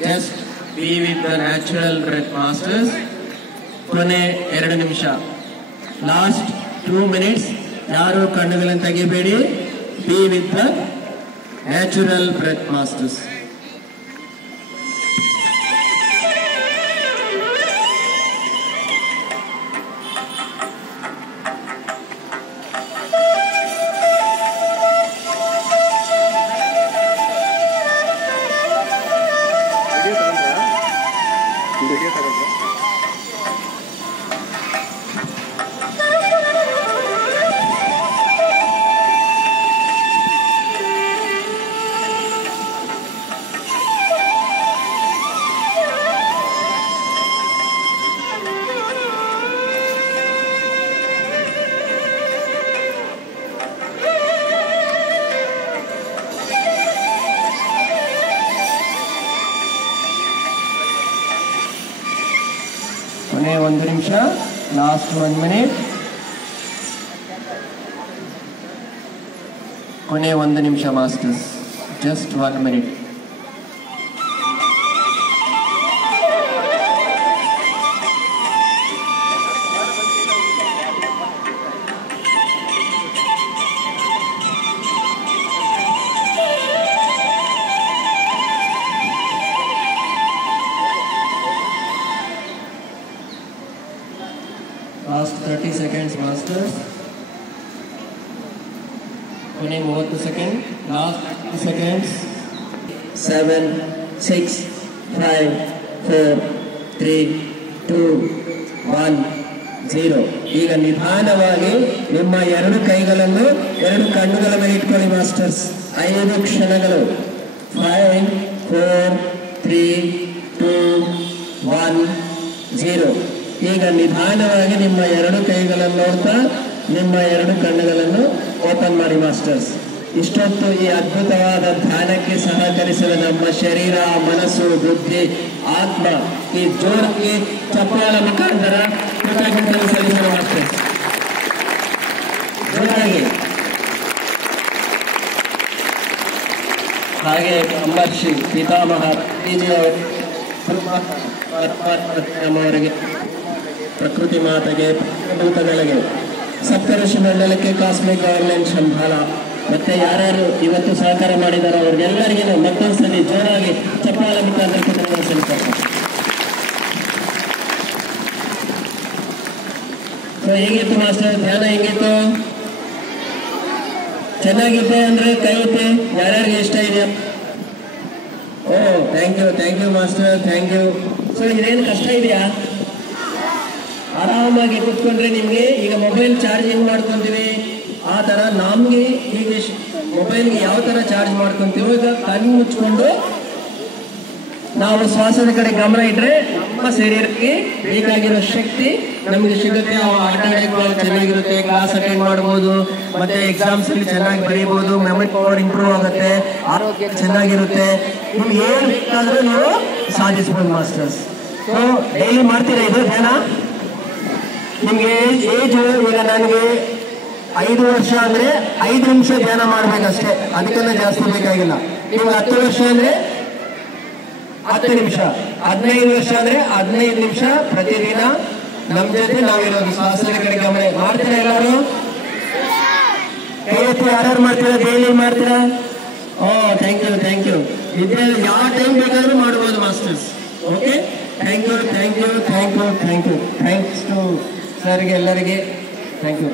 Just be with the natural breath, masters. ಕೊನೆ 2 ನಿಮಿಷ. Last 2 minutes. ಯಾರು ಕಣ್ಣುಗಳನ್ನು ತೆಗಿಬೇಡಿ. Be with the natural breath, masters. ಕೊನೆ 1 ನಿಮಿಷ. Last 1 minute. ಕೊನೆ 1 ನಿಮಿಷ masters. Just 1 minute. Last 30 seconds, masters. Only 30 seconds. Last 30 seconds. 7, 6, 5, 4, 3, 2, 1, 0. ಈಗ ನಿಧಾನವಾಗಿ ನಿಮ್ಮ 2 ಕೈಗಳನ್ನು 2 ಕಣ್ಣುಗಳ ಮೇಲೆ ಇಟ್ಕೊಳ್ಳಿ ಮಾಸ್ಟರ್ಸ್. 5 ಕ್ಷಣಗಳು. 5, 4, 3, 2, 1, 0. ಈಗ ನಿಧಾನವಾಗಿ ನಿಮ್ಮ 2 ಕೈಗಳನ್ನು ನೋಡ್ತಾ ನಿಮ್ಮ 2 ಕಣ್ಣುಗಳನ್ನು ಓಪನ್ ಮಾಡಿ ಮಾಸ್ಟರ್ಸ್. ಇಷ್ಟೊತ್ತು ಈ ಅದ್ಭುತವಾದ ಧ್ಯಾನಕ್ಕೆ ಸಹಕರಿಸಿದ ನಮ್ಮ ಶರೀರ, ಮನಸ್ಸು, ಬುದ್ಧಿ, ಆತ್ಮ ಈ ಜೋರಿಗೆ ಚಪ್ಪಾಳ ಮುಖಾಂತರ ಕೃತಜ್ಞತೆ ಸಲ್ಲಿಸೋಣ ಮಾಸ್ಟರ್ಸ್. ಜೋರಾಗಿ. ಹಾಗೆ ಅಂಬರ್ಷಿ ಪಿತಾಮಹ ಅವರಿಗೆ, ಪ್ರಕೃತಿ ಮಾತೆಗೆ, ಭೂತಗಳಿಗೆ, ಸಪ್ತಋಷಿ ಮಂಡಲಕ್ಕೆ, ಕಾಸ್ಮಿಕ್ ಗವರ್ನೆನ್ಸ್ ಶಂಭಾಲ ಮತ್ತೆ ಯಾರ್ಯಾರು ಇವತ್ತು ಸಹಕಾರ ಮಾಡಿದಾರೋ ಅವ್ರಿಗೆಲ್ಲರಿಗೂ ಮತ್ತೊಂದ್ಸಲಿ ಜೋರಾಗಿ ಚಪ್ಪಾಳ ಮುಖಾಂತರ ಕೃತಜ್ಞತೆ ಸಲ್ಲಿಸ್ತಾರೆ. ಸೊ ಹೇಗಿತ್ತು ಮಾಸ್ಟರ್ ಧ್ಯಾನ? ಹೇಗಿತ್ತು? ಚೆನ್ನಾಗಿದೆ ಅಂದ್ರೆ ಕೈ ಐತೆ. ಯಾರ್ಯಾರಿಗೆ ಇಷ್ಟ ಇದೆಯಾ? ಓ thank you master, thank you. So ಇದೇನು ಕಷ್ಟ ಇದೆಯಾ? ಆರಾಮಾಗಿ ಕೂತ್ಕೊಂಡ್ರೆ ನಿಮಗೆ ಈಗ ಮೊಬೈಲ್ ಚಾರ್ಜ್ ಹೆಂಗ್ ಮಾಡ್ಕೊಂತೀವಿ ಆ ಥರ ನಮಗೆ ಈಗ ಮೊಬೈಲ್ಗೆ ಯಾವ ಥರ ಚಾರ್ಜ್ ಮಾಡ್ಕೊಂತೀವೋ ಈಗ ಕಣ್ಣು ಮುಚ್ಕೊಂಡು ನಾವು ಶ್ವಾಸದ ಕಡೆ ಗಮನ ಇಟ್ಟರೆ ನಮ್ಮ ಶರೀರಕ್ಕೆ ಬೇಕಾಗಿರೋ ಶಕ್ತಿ ನಮಗೆ ಸಿಗುತ್ತೆ. ಆಟ ಆಡೋಕೆ ಚೆನ್ನಾಗಿರುತ್ತೆ, ಕ್ಲಾಸ್ ಅಟೆಂಡ್ ಮಾಡ್ಬೋದು, ಮತ್ತೆ ಎಕ್ಸಾಮ್ಸ್ ಅಲ್ಲಿ ಚೆನ್ನಾಗಿ ಬರೀಬಹುದು, ಮೆಮೊರಿ ಪವರ್ ಇಂಪ್ರೂವ್ ಆಗುತ್ತೆ, ಆರೋಗ್ಯ ಚೆನ್ನಾಗಿರುತ್ತೆ. ನಿಮ್ಗೆ ಏನು ಬೇಕಾದರೂ ನೀವು ಸಾಧಿಸ್ಬೋದು ಮಾಸ್ಟರ್ಸ್. ಸೊ ಡೈಲಿ ಮಾಡ್ತೀರಾ ಇದು ಧ್ಯಾನ? ನಿಮಗೆ ಏಜ್ ಈಗ ನನಗೆ 5 ವರ್ಷ ಅಂದ್ರೆ 5 ನಿಮಿಷ ಧ್ಯಾನ ಮಾಡ್ಬೇಕಷ್ಟೇ, ಅದಕ್ಕೆಲ್ಲ ಜಾಸ್ತಿ ಬೇಕಾಗಿಲ್ಲ. ನಿಮ್ಗೆ 10 ವರ್ಷ ಅಂದ್ರೆ 10 ನಿಮಿಷ, 15 ವರ್ಷ ಅಂದ್ರೆ 15 ನಿಮಿಷ ಪ್ರತಿದಿನ ನಮ್ಮ ಜೊತೆ ನಾವಿರೋದು. ಶ್ವಾಸದ ಕಡೆ ಗಮನ ಮಾಡ್ತೀರಾ ಎಲ್ಲರೂ? ಕೈ ಎತ್ತಿ ಯಾರು ಮಾಡ್ತೀರಾ? ಡೈಲಿ ಮಾಡ್ತೀರಾ? Oh thank you. ಇದೇ ಯಾವ ಟೈಮ್ ಬೇಕಾದ್ರೂ ಮಾಡ್ಬೋದು masters. Okay, thank you. Thanks to ಸರ್ಗೆ ಎಲ್ಲರಿಗೆ ಥ್ಯಾಂಕ್ ಯು.